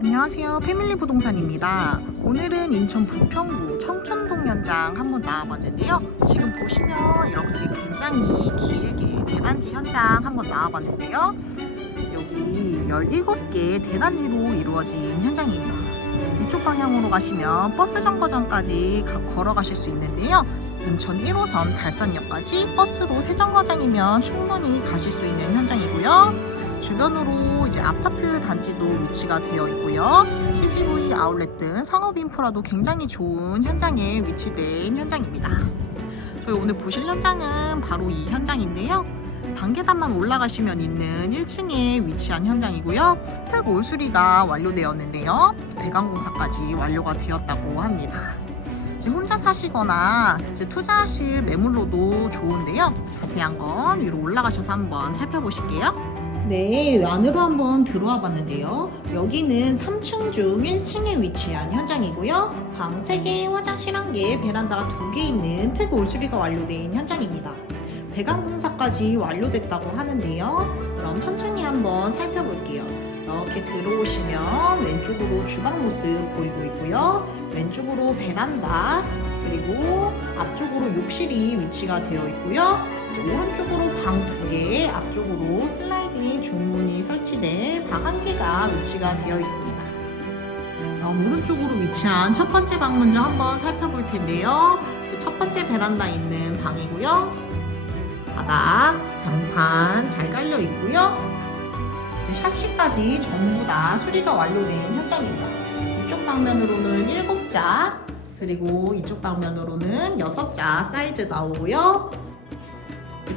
안녕하세요. 패밀리 부동산입니다. 오늘은 인천 부평구 청천동 현장 한번 나와봤는데요. 지금 보시면 이렇게 굉장히 길게 대단지 현장 한번 나와봤는데요. 여기 17개 대단지로 이루어진 현장입니다. 이쪽 방향으로 가시면 버스 정거장까지 가- 걸어가실 수 있는데요. 인천 1호선 달산역까지 버스로 세 정거장이면 충분히 가실 수 있는 현장이고요. 주변으로 이제 아파트 단지도 위치가 되어 있고요. CGV 아울렛 등 상업 인프라도 굉장히 좋은 현장에 위치된 현장입니다. 저희 오늘 보실 현장은 바로 이 현장인데요. 단계단만 올라가시면 있는 1층에 위치한 현장이고요. 특 올수리가 완료되었는데요. 배관 공사까지 완료가 되었다고 합니다. 이제 혼자 사시거나 이제 투자하실 매물로도 좋은데요. 자세한 건 위로 올라가셔서 한번 살펴보실게요. 네, 안으로 한번 들어와 봤는데요. 여기는 3층 중 1층에 위치한 현장이고요. 방 3개, 화장실 1개, 베란다가 2개 있는 특 올수리가 완료된 현장입니다. 배관 공사까지 완료됐다고 하는데요. 그럼 천천히 한번 살펴볼게요. 이렇게 들어오시면 왼쪽으로 주방 모습 보이고 있고요. 왼쪽으로 베란다, 그리고 앞쪽으로 욕실이 위치가 되어 있고요. 오른쪽으로 방 두 개, 앞쪽으로 슬라이딩 중문이 설치된 방 한 개가 위치가 되어 있습니다. 그럼 오른쪽으로 위치한 첫 번째 방 먼저 한번 살펴볼 텐데요. 첫 번째 베란다 있는 방이고요. 바닥, 장판 잘 깔려 있고요. 샤시까지 전부 다 수리가 완료된 현장입니다. 이쪽 방면으로는 7자, 그리고 이쪽 방면으로는 6자 사이즈 나오고요.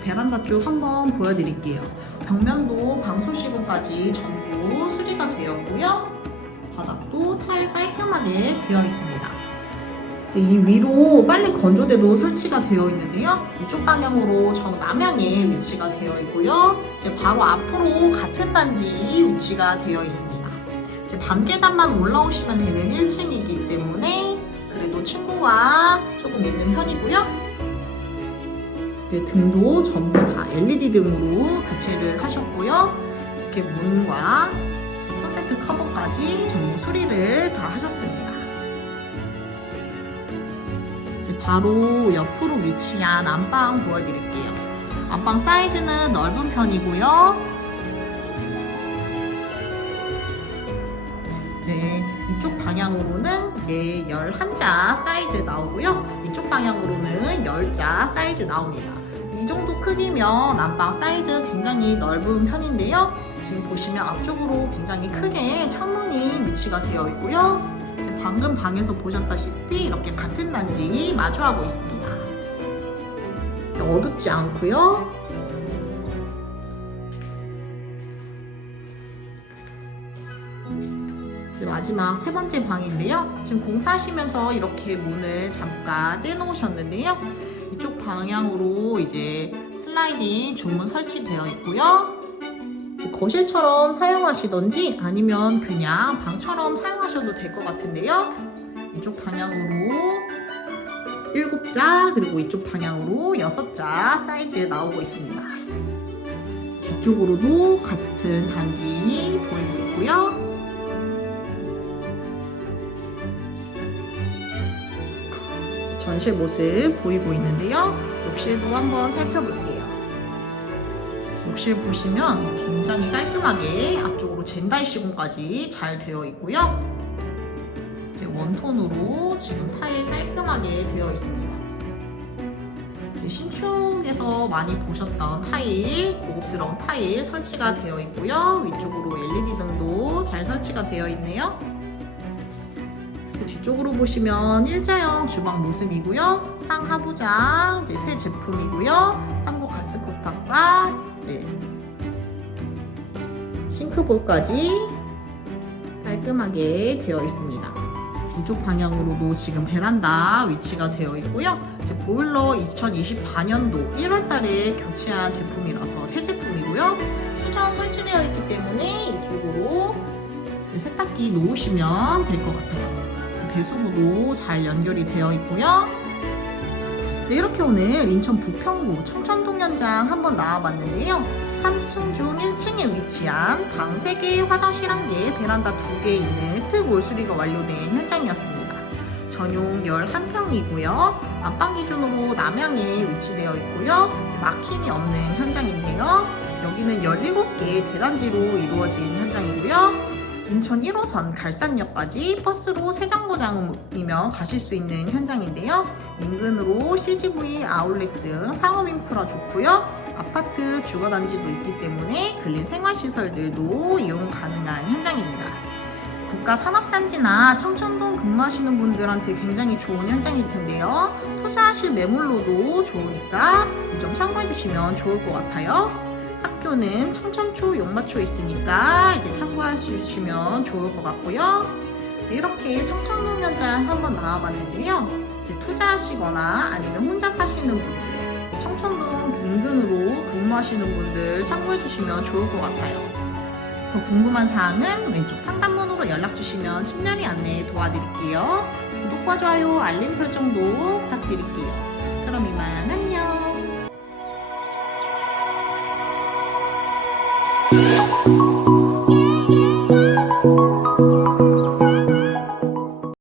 베란다 쪽 한번 보여드릴게요. 벽면도 방수 시공까지 전부 수리가 되었고요. 바닥도 타일 깔끔하게 되어 있습니다. 이 위로 빨리 건조대도 설치가 되어 있는데요. 이쪽 방향으로 정남향에 위치가 되어 있고요. 이제 바로 앞으로 같은 단지 위치가 되어 있습니다. 이제 반 계단만 올라오시면 되는 1층이기 때문에 그래도 층고가 조금 있는 편이고요. 이제 등도 전부 다 LED 등으로 교체를 하셨고요. 이렇게 문과 콘센트 커버까지 전부 수리를 다 하셨습니다. 바로 옆으로 위치한 안방 보여드릴게요. 안방 사이즈는 넓은 편이고요. 이제 이쪽 방향으로는 이제 11자 사이즈 나오고요. 이쪽 방향으로는 10자 사이즈 나옵니다. 이 정도 크기면 안방 사이즈 굉장히 넓은 편인데요. 지금 보시면 앞쪽으로 굉장히 크게 창문이 위치가 되어 있고요. 방금 방에서 보셨다시피 이렇게 같은 단지 마주하고 있습니다. 어둡지 않고요. 마지막 세 번째 방인데요. 지금 공사하시면서 이렇게 문을 잠깐 떼놓으셨는데요. 이쪽 방향으로 이제 슬라이딩 중문 설치되어 있고요. 거실처럼 사용하시던지 아니면 그냥 방처럼 사용하셔도 될 것 같은데요. 이쪽 방향으로 7자 그리고 이쪽 방향으로 6자 사이즈 나오고 있습니다. 뒤쪽으로도 같은 단지 보이고 있고요. 전실 모습 보이고 있는데요. 욕실도 한번 살펴볼게요. 욕실 보시면 굉장히 깔끔하게 앞쪽으로 젠다이 시공까지 잘 되어 있고요. 이제 원톤으로 지금 타일 깔끔하게 되어 있습니다. 신축에서 많이 보셨던 타일, 고급스러운 타일 설치가 되어 있고요. 위쪽으로 LED 등도 잘 설치가 되어 있네요. 그 뒤쪽으로 보시면 일자형 주방 모습이고요. 상하부장 이제 새 제품이고요. 3구 가스코탑과 이제 싱크볼까지 깔끔하게 되어 있습니다. 이쪽 방향으로도 지금 베란다 위치가 되어 있고요. 이제 보일러 2024년도 1월달에 교체한 제품이라서 새 제품이고요. 수전 설치되어 있기 때문에 이쪽으로 세탁기 놓으시면 될 것 같아요. 배수구도 잘 연결이 되어 있고요. 네, 이렇게 오늘 인천 부평구 청천동 현장 한번 나와봤는데요. 3층 중 1층에 위치한 방 3개, 화장실 1개, 베란다 2개 있는 특 올수리가 완료된 현장이었습니다. 전용 11평이고요. 안방 기준으로 남향에 위치되어 있고요. 막힘이 없는 현장인데요. 여기는 17개 대단지로 이루어진 현장이고요. 인천 1호선 갈산역까지 버스로 세정거장이면 가실 수 있는 현장인데요. 인근으로 CGV 아울렛 등 상업 인프라 좋고요. 아파트 주거단지도 있기 때문에 근린 생활시설들도 이용 가능한 현장입니다. 국가산업단지나 청천동 근무하시는 분들한테 굉장히 좋은 현장일 텐데요. 투자하실 매물로도 좋으니까 이 점 참고해 주시면 좋을 것 같아요. 학교는 청천초, 용마초 있으니까 이제 참고해 주시면 좋을 것 같고요. 네, 이렇게 청천동 현장 한번 나와봤는데요. 이제 투자하시거나 아니면 혼자 사시는 분들, 청천동 인근으로 근무하시는 분들 참고해 주시면 좋을 것 같아요. 더 궁금한 사항은 왼쪽 상담번호로 연락 주시면 친절히 안내 도와드릴게요. 구독과 좋아요, 알림 설정도 부탁드릴게요. 그럼 이만 안녕.